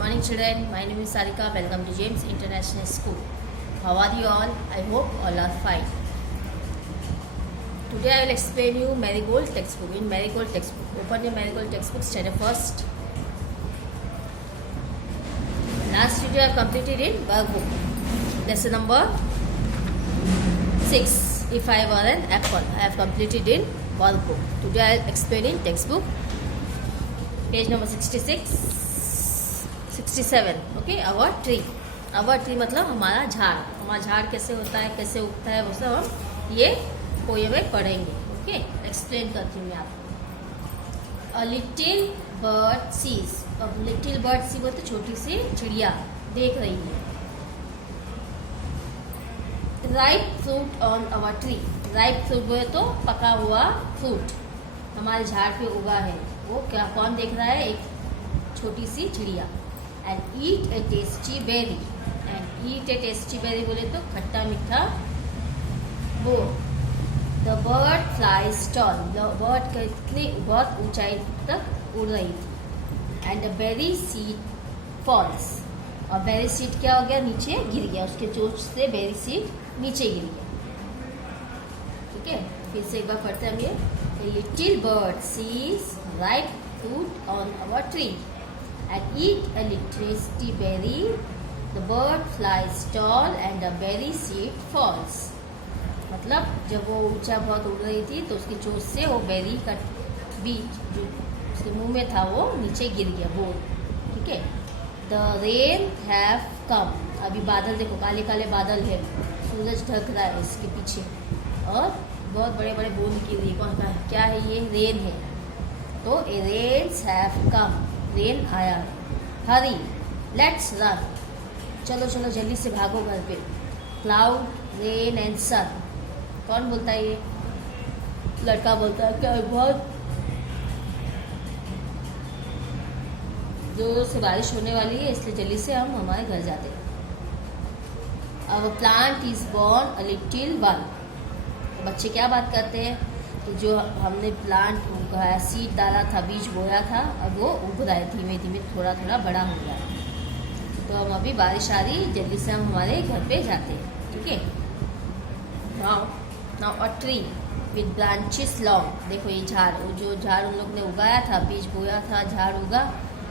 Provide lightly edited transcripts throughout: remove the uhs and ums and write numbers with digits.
morning children, my name is Sarika. Welcome to James International School. How are you all? I hope all are fine. Today I will explain you Marigold textbook. In Marigold textbook, open your Marigold textbook, standard first. Last video I have completed in workbook. Lesson number 6. If I were an apple, I have completed in workbook. Today I will explain in textbook. Page number 66. 67. Okay, our tree मतलब हमारा झाड़ कैसे होता है, कैसे उगता है, वो सब हम ये पोएम में पढ़ेंगे. ओके, एक्सप्लेन करती हूँ मैं आपको. A little bird sees. अब लिटिल बर्ड सी बोलते छोटी सी चिड़िया देख रही है. Ripe fruit on our tree. Ripe fruit बोले तो पका हुआ फ्रूट हमारे झाड़ पे उगा है. वो क्या कौन देख रहा है? एक छोटी सी चिड़िया. And eat a tasty berry. And eat a tasty berry बोले तो खट्टा मीठा बोर. The bird flies tall. The bird कितनी बहुत ऊंचाई तक उड़ रही थी. And the berry seed falls. और बेरी सीड क्या हो गया? नीचे गिर गया. उसके चोंच से बेरी सीड नीचे गिर गया. ठीक है, फिर से एक बार पढ़ते हैं हम ये. A little bird sees ripe fruit on our tree and eat a tasty berry. The bird flies tall and a berry seed falls. मतलब जब वो ऊंचा बहुत उड़ रही थी तो उसकी चोंच से वो बेरी का बीज जो उसके मुंह में था वो नीचे गिर गया. बोल. ठीक है. The rain have come. अभी बादल देखो, काले काले बादल है, सूरज ढक रहा है इसके पीछे और बहुत बड़े बड़े बूंद गिर रही. कौन का क्या है? ये रेन है. तो ए रेन्स हैव कम. रेन आया. हरी लेट्स रन. चलो चलो जल्दी से भागो घर पे. क्लाउड रेन एंड सन. कौन बोलता है? ये लड़का बोलता है. क्या बहुत जोर से बारिश होने वाली है इसलिए जल्दी से हम हमारे घर जाते हैं. Our plant is born a little one. बच्चे क्या बात करते हैं कि जो हमने प्लांट उगाया, सीड डाला था, बीज बोया था, अब वो उग रहा है धीमे धीमे, थोड़ा थोड़ा बड़ा हो रहा है. तो हम अभी बारिश आ रही, जल्दी से हम हमारे घर पे जाते हैं. ठीक है. Now a tree with branches long. देखो ये झाड़, जो झाड़ उन लोग ने उगाया था, बीज बोया था, झाड़ उगा.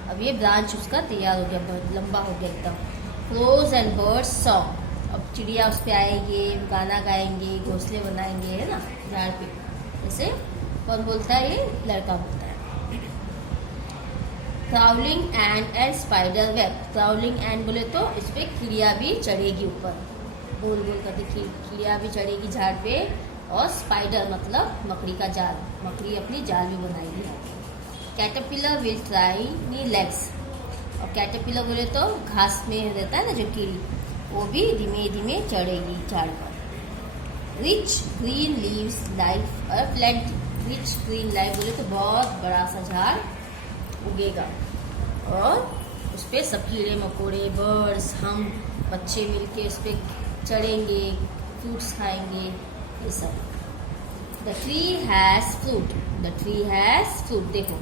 अब ये ब्रांच उसका तैयार हो गया, बहुत लंबा हो गया एकदम. Crows and birds song. अब चिड़िया उस पर आएंगे, गाना गाएंगे, घोंसले बनाएंगे, है ना, झाड़ पे. जैसे कौन बोलता है? ये लड़का बोलता है. Crawling and spider web. Crawling and बोले तो इस पर चिड़िया भी चढ़ेगी ऊपर, गोल गोल करके चिड़िया भी चढ़ेगी झाड़ पे. और स्पाइडर मतलब मकड़ी का जाल, मकड़ी अपनी जाल भी बनाएगी. Caterpillar will try knee legs. और कैटरपिलर बोले तो घास में रहता है ना जो कीड़ी, वो भी धीमे धीमे चढ़ेगी झाड़ पर. रिच ग्रीन लीव्स लाइफ और प्लेंटी. रिच ग्रीन लाइफ बोले तो बहुत बड़ा सा झाड़ उगेगा और उस पर सब कीड़े मकोड़े, बर्ड्स, हम बच्चे मिलके उस पर चढ़ेंगे, फ्रूट्स खाएंगे, ये सब. The tree has fruit. The tree has fruit. देखो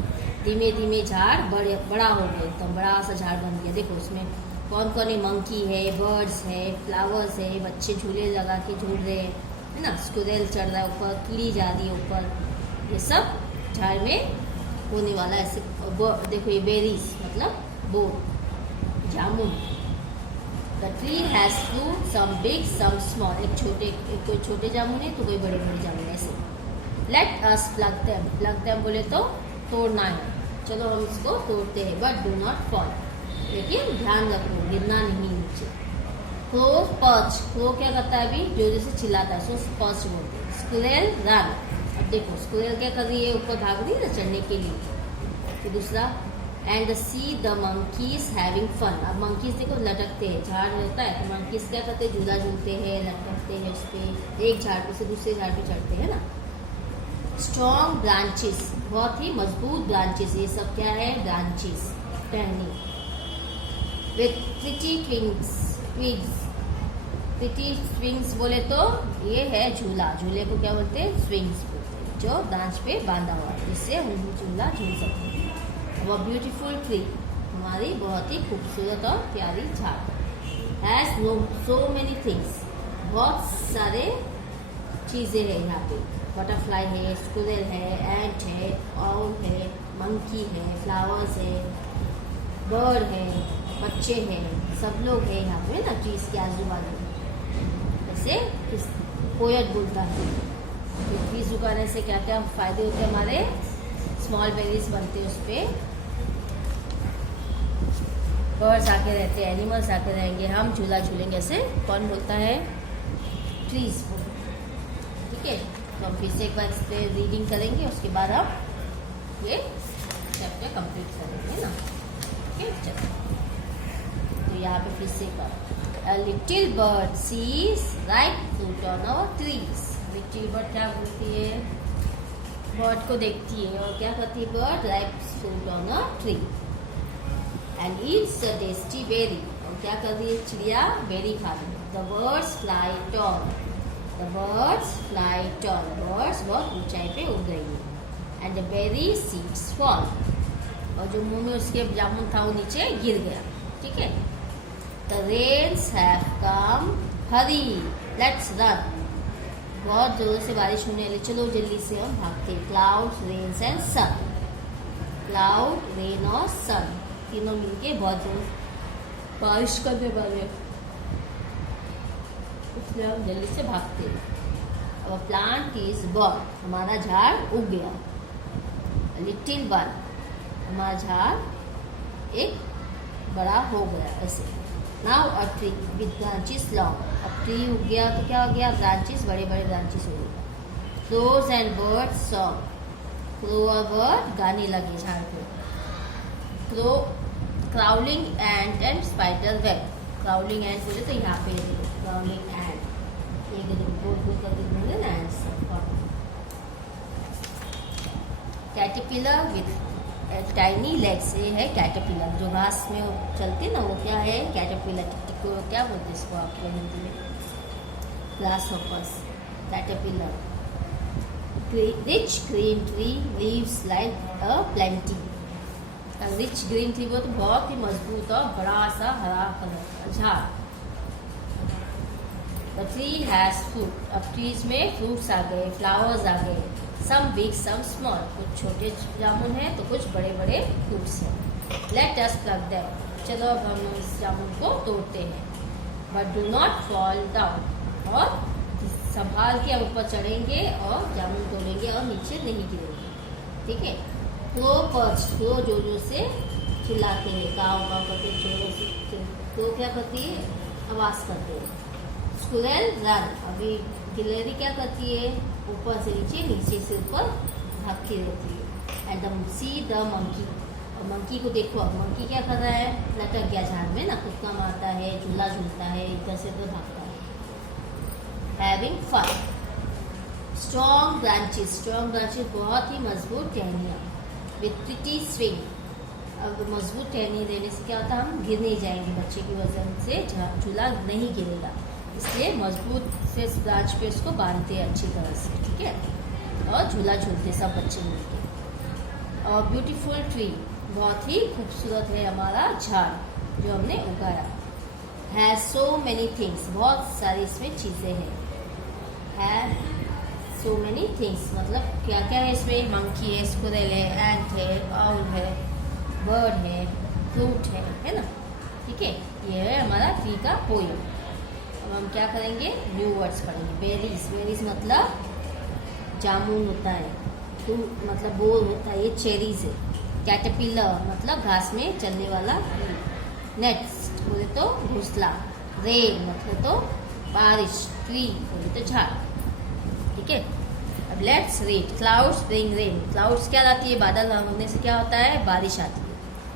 धीमे धीमे झाड़ बड़ा हो गया, एकदम बड़ा सा झाड़ बन गया. देखो उसमें कौन कौन है? मंकी है, बर्ड्स है, फ्लावर्स है, बच्चे झूले लगा के झूल रहे हैं, है ना, स्क्विरल चढ़ रहा है ऊपर, कीड़ी जा रही है ऊपर. ये सब झाड़ में होने वाला है. ऐसे देखो ये बेरीज मतलब बोर, जामुन. The tree has fruit some big some small. एक कोई छोटे जामुन है तो कोई बड़े बड़े जामुन. ऐसे. Let us plug them. Plug them बोले तो तोड़ना है. चलो हम इसको तोड़ते हैं. But do not fall. लेकिन ध्यान रखो गिरना नहीं नीचे. Crow perch. क्रो क्या करता है? अभी जोर से चिल्लाता है, सो पर्च बोलते हैं. Squirrel run. अब देखो स्क्विरल क्या कर रही है? ऊपर भाग रही है ना चढ़ने के लिए. तो दूसरा. And see the monkeys having fun. अब मंकीज देखो लटकते हैं, झाड़ रहता है तो मंकीज क्या करते हैं? झूला झूलते हैं, लटकते हैं उस पर, एक झाड़ पे से दूसरे झाड़ पे चढ़ते हैं ना. Strong branches. बहुत ही मजबूत ब्रांचेस. ये सब क्या है? ब्रांचेस, टहनी. With pretty twigs. Pretty swings बोले तो ये है झूला. झूले को क्या बोलते हैं? स्विंग्स बोलते हैं, जो ब्रांच पे बांधा हुआ है, जिससे हम झूला झूल सकते हैं. वो ब्यूटीफुल ट्री. हमारी बहुत ही खूबसूरत और प्यारी झाड़। Has no so many things, बहुत सारे चीज़ें हैं यहाँ पे। बटरफ्लाई है, स्क्विरल है, एंट है, आउल है, मंकी है, फ्लावर्स है, बर्ड है, बच्चे हैं, सब लोग हैं यहाँ पे ना ट्रीज के आजू बाजू। ऐसे पोएट बोलता है कि ट्रीज उगाने से क्या क्या फायदे होते हैं हमारे। स्मॉल बेरीज बनते हैं उस पर, बर्ड्स आके रहते हैं, एनिमल्स आके रहेंगे, हम झूला झूलेंगे। ऐसे कौन बोलता है? ट्रीज। ठीक है, तो हम फिर से एक बार इस पर रीडिंग करेंगे, उसके बाद हम ये चैप्टर कंप्लीट करेंगे ना। ओके, चलो तो यहाँ पे फिर से कर। A little bird sees ripe fruit on our trees. Little bird क्या बोलती है? बर्ड को देखती है और क्या करती है bird? Ripe fruit on a tree and eats a tasty berry. और क्या कर रही है चिड़िया? बेरी खा रही है। The birds fly tall, the birds fly tall, birds बहुत ऊंचाई पे उड़ रही है। And the berry seeds fall, और जो मुंह में उसके जामुन था वो नीचे गिर गया। ठीक है, the rains have come, hurry let's run, बहुत जोर से बारिश होने वाली, चलो जल्दी से हम भागते। Cloud, rains and sun, cloud, rain और सन तीनों मिलके बहुत जोर बारिश करने वाले, इसलिए हम जल्दी से भागते। अब प्लांट इज बॉर्न, हमारा झाड़ उग गया। लिटिल वन, हमारा झाड़ एक बड़ा हो गया। ऐसे now a tree with branches long, अब ट्री उग गया तो क्या हो गया? ब्रांचेस, बड़े बड़े ब्रांचेस हो गए। Flowers and birds song, crow और बर्ड गाने लगे झाड़ पे। Crow, crawling and spider web, crawling ant बोले तो यहाँ पे क्राउलिंग एंट, एक गोल गोल करके घूमने ना कैटरपिलर विथ टाइनी लेग्स, ये है कैटरपिलर, जो घास में चलते ना वो क्या है? कैटरपिलर। टिक क्या बोलते हैं इसको आपको हिंदी में? Grass hoppers, caterpillar. Rich green tree leaves like अ प्लेंटी, रिच ग्रीन ट्री वो तो बहुत ही मजबूत और बड़ा सा हरा कलर का झाड़। द ट्री हैज फ्रूट, अब ट्रीज में फ्रूट्स आ गए, फ्लावर्स आ गए। सम बिग सम स्मॉल, कुछ छोटे जामुन है तो कुछ बड़े बड़े फ्रूट्स हैं। लेट अस प्लग देम, चलो अब हम इस जामुन को तोड़ते हैं। But do not fall down, और संभाल के हम ऊपर चढ़ेंगे और जामुन तोड़ेंगे और नीचे नहीं गिरेंगे। ठीक है, क्रो पर्च, क्रो जोरों से चिल्लाते हैं, गाँव गाँव करके जोरों से। क्रो क्या करती है? आवाज़ करते हैं। स्क्विरल रन, अभी गिलहरी क्या करती है? ऊपर से नीचे, नीचे से ऊपर भागती रहती है। एंड सी द मंकी, और मंकी को देखो, अब मंकी क्या कर रहा है? लटक गया झाड़ में ना, कुदका मारता है, झूला झूलता है, इधर से उधर भागता है। Having fun, strong branches, strong branches बहुत ही मजबूत टहनियाँ। विथ प्रिटी स्विंग, अब मजबूत टहनी देने से क्या होता है? हम गिर नहीं जाएंगे, बच्चे की वजन से झूला नहीं गिरेगा, इसलिए मजबूत से इस ब्रांच पे इसको बांधते हैं अच्छी तरह से। ठीक है, और झूला झूलते सब बच्चे मिलके। और ब्यूटीफुल ट्री, बहुत ही खूबसूरत है हमारा झाड़ जो हमने उगाया। हैज सो मेनी थिंग्स, बहुत सारी इसमें चीज़ें हैं। हैज सो मेनी थिंग्स मतलब क्या क्या है इसमें? मंकी है, स्क्विरल है, एंट है, आउल है, बर्ड है, फ्रूट है ना। ठीक है, ये है हमारा ट्री का पोएम। अब हम क्या करेंगे? न्यू वर्ड्स पढ़ेंगे। बेरीज, बेरीज मतलब जामुन होता है, फ्रूट मतलब बोर होता है, ये चेरीज है। कैटरपिलर मतलब घास में चलने वाला। नेट्स बोले तो घोंसला। रेन मतलब तो बारिश। ट्री बोले तो झाड़। ठीक है, अब let's read. Clouds bring rain, clouds क्या लाती है? बादल होने से क्या होता है? बारिश आती है।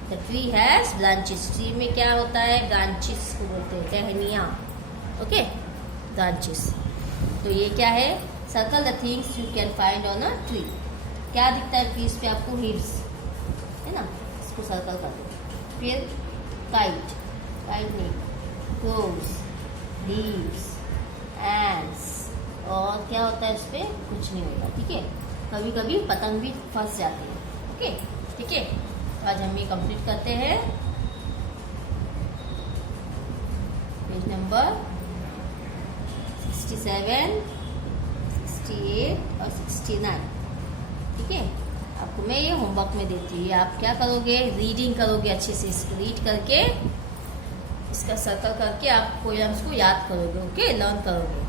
The tree has branches, tree में क्या होता है? ब्रांचेस को बोलते हैं, टहनियाँ। Okay, branches. तो ये क्या है? Circle the things you can find on a tree, क्या दिखता है ट्रीज पे आपको? लीव्स है ना, इसको सर्कल कर दो। फिर काइट, काइट नहीं, क्रोव्स, लीव्स, एंड्स, और क्या होता है इस पर? कुछ नहीं होता। ठीक है, कभी कभी पतंग भी फंस जाती है। ओके, ठीक है, तो आज हम ये कंप्लीट करते हैं। नंबर 67, 68 और 69। ठीक है, आपको मैं ये होमवर्क में देती हूँ। ये आप क्या करोगे, रीडिंग करोगे अच्छे से, इसको रीड करके इसका सर्कल करके आप पोएम्स को याद करोगे। ओके, लर्न करोगे।